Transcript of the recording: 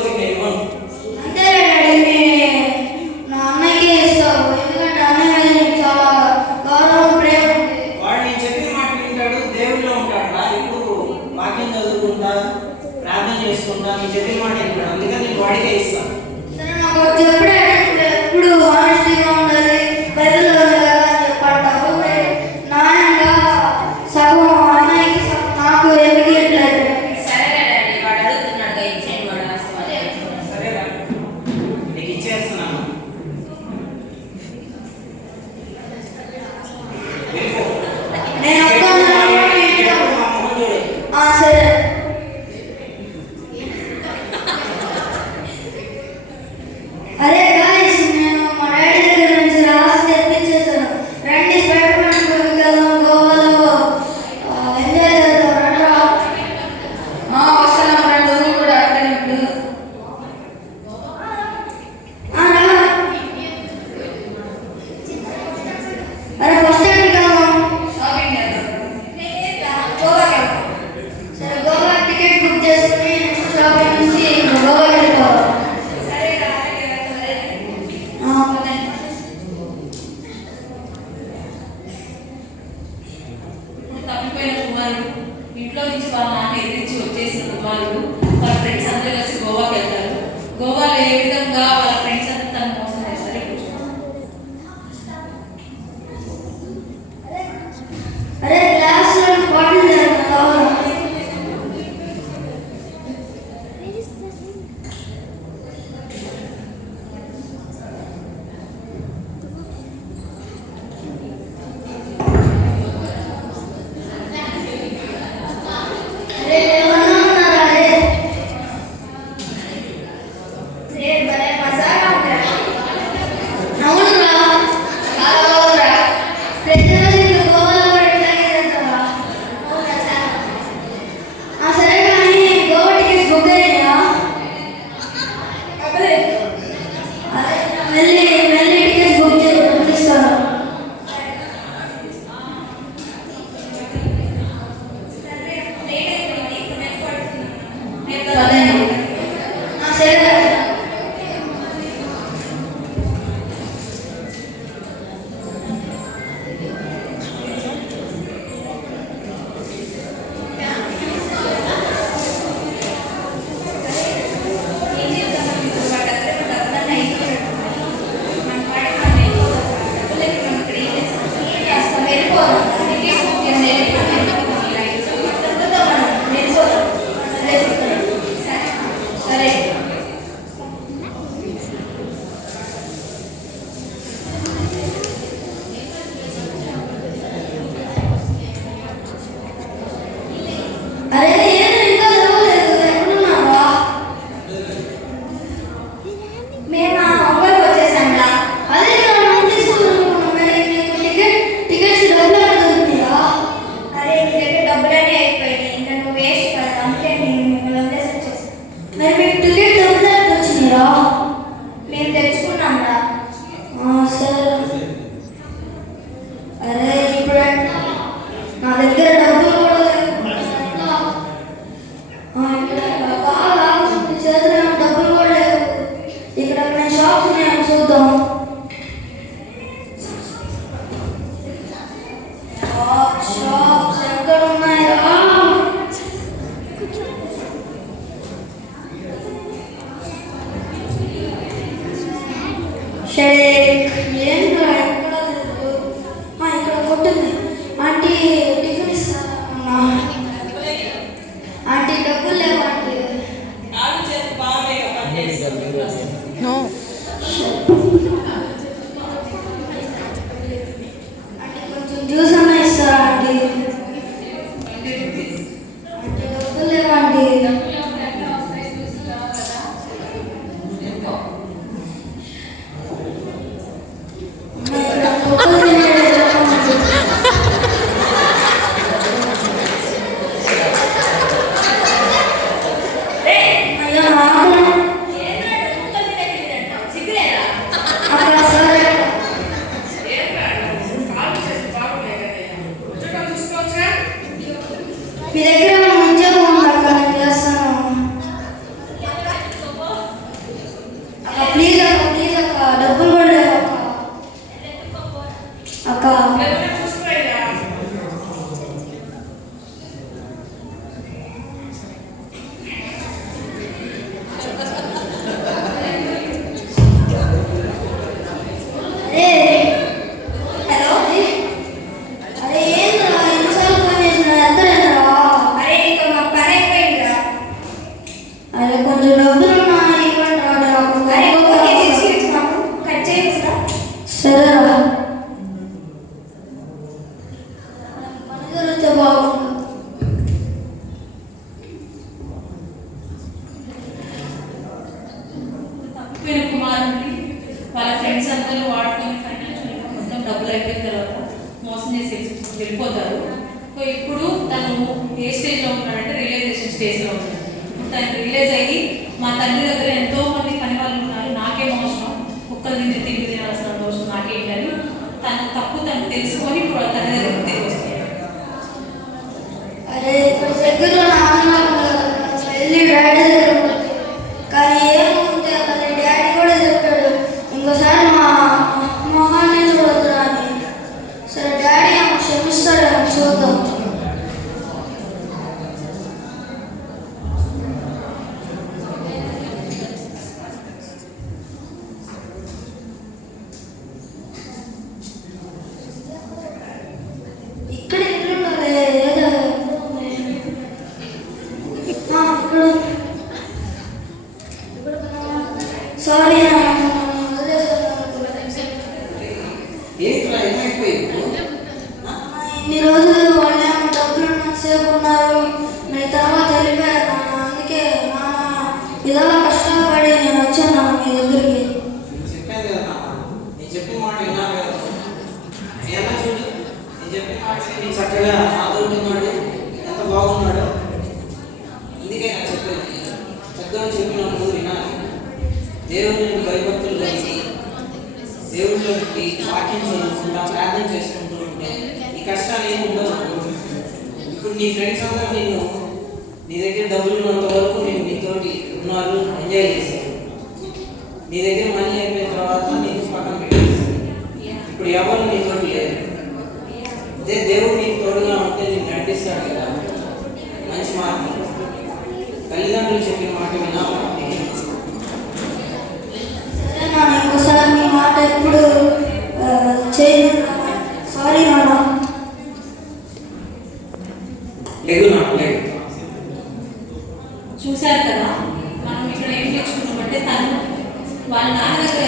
లేకపోతే నేను ఇవ్వను. అంతేలే డాడీ, నా అన్నయ్యకే ఇస్తావు, ఎందుకంటే అన్నయ్య మీద నీకు చాలా గౌరవం ప్రేమ ఉంది. వాడు నేను చెప్పిన మాట వింటాడు, దేవుడిలో ఉంటాడా, ఇప్పుడు వాక్యం చదువుకుంటా ప్రార్థన చేసుకుంటా నేను చెప్పిన మాట వింటాడు, అందుకని నేను వాడికే ఇస్తాను. సరే నాకు చెప్పుడే, ఎప్పుడు హానెస్టీగా ఉండాలి, బైబిల్లో ఉంది కదా అని చెప్పాడు. కాకపోతే న్యాయంగా సగం అన్నయ్యకి సగం నాకు ఎందుకు ఇట్లేదు? సరేనా డాడీ, వాడు అడుగుతున్నాడు ఇచ్చేయండి, వాడు అదే సరేరా, నీకు ఇచ్చేస్తున్నాను. నేను సరే. అరే గాయ్స్, నేను మా డాడీ దగ్గర నుంచి రాసి తెప్పించేసాను. రండి స్పైడర్ మ్యాన్ మూవీకి వెళ్దాం, గోవాలో ఎంజాయ్ చేద్దాం రండ్రా. వస్తాను ఫ్రెండ్, నువ్వు కూడా అక్కడే ఉండు. అరే ఫస్ట్ ఎక్కడికి వెళ్దాం? షాపింగ్ చేద్దాం. గోవాకి వెళ్దాం. సరే, గోవా టికెట్ బుక్ చేసుకుని షాపింగ్ నుంచి గోవాకి వెళ్ళిపోవాలి. సరే అలాగే సరే. ఇప్పుడు తప్పిపోయిన కుమారుడు, ఇంట్లో నుంచి వాళ్ళ నాన్న ఎదిరించి వచ్చేసిన కుమారుడు వాళ్ళ ఫ్రెండ్స్ అందరూ కలిసి గోవాకి వెళ్తారు. గోవాలో ఏ విధంగా వాళ్ళ ఫ్రెండ్స్ అంతా తను మోసం చేస్తారు ఇప్పుడు చూద్దాం. అరే క్లాస్లో బాటిల్ కావాలి. అరే ఏమన్నా ఉన్నారా? రే భలే మజాగా డబ్బులు అయిపోయిన తర్వాత మోసం చేసి వెళ్ళిపోతారు. సో ఇప్పుడు తను ఏ స్టేజ్లో ఉన్నాడంటే రియలైజేషన్ స్టేజ్లో ఉన్నాడు. ఇప్పుడు తను రియలైజ్ అయ్యి మా తండ్రి దగ్గర ఎంతో మంది పని వాళ్ళు ఉన్నారు, నాకేం అవసరం, కుక్కలు తిండి తిండి తినాల్సిన అవసరం నాకేంటని తన తప్పు తను తెలుసుకొని ఇప్పుడు తన దగ్గర తిరిగి వస్తాడు. అరే ఇప్పుడు దగ్గరలో నా అన్న వెళ్ళి డాడీ దగ్గర ఉంటుంది. కానీ ఏముంటే మళ్ళీ డాడీ కూడా చెప్పాడు ఇంకోసారి మా మొహాన్ని చూడొద్దు అని. సరే డాడీ ఆమె క్షమిస్తాడేమో చూద్దాం. ఇక్కడ ఇల్లు ఉండాలి ఏదో సారీ ఏంట్రా ఏమైపోయింది? ఇన్ని రోజులు వాళ్ళు డబ్బులు సేపు ఉన్నారు, మీ తర్వాత వెళ్ళిపోయారు నాన్న. అందుకే నాన్న ఇదలా కష్టపడి నేను వచ్చాను నాన్న మీ దగ్గరికి. చెప్పాను కదా నాన్న, నేను చెప్పిన మాట విన్నాను కదా. ఏమన్నా చూడు, నేను చెప్పిన మాట నేను చక్కగా ఆదుకుంటున్నాడు, ఎంత బాగున్నాడు. అందుకే నాకు చెప్పేది, పెద్దవాళ్ళు చెప్పినప్పుడు వినాలి. దేవుని భయభక్తులు కలిగి దేవుళ్ళకి వాక్యం చదువుకుంటా ప్రార్థన చేసుకుంటూ ఉంటే ఈ కష్టాలు ఏమి ఉండవు. ఇప్పుడు నీ ఫ్రెండ్స్ అందరూ నిన్ను నీ దగ్గర డబ్బులు ఉన్నంత వరకు నేను నీతోటి ఉన్నారు, ఎంజాయ్ చేశాను. నీ దగ్గర మనీ అయిపోయిన తర్వాత నేను పక్కన పెట్టేస్తాను. ఇప్పుడు ఎవరు నీతోటి లేదు. అదే దేవుడు నీకు తోడుగా ఉంటే నేను నడిపిస్తాడు కదా మంచి మార్గం. తల్లిదండ్రులు చెప్పిన మాట వినాలి. ఇంకోసారి మీ మాట ఎప్పుడు చేయను. సారీ నాన్న. చూశారు కదా మనం ఇక్కడ ఏం తెచ్చుకున్నామంటే తను వాళ్ళ నాన్న దగ్గర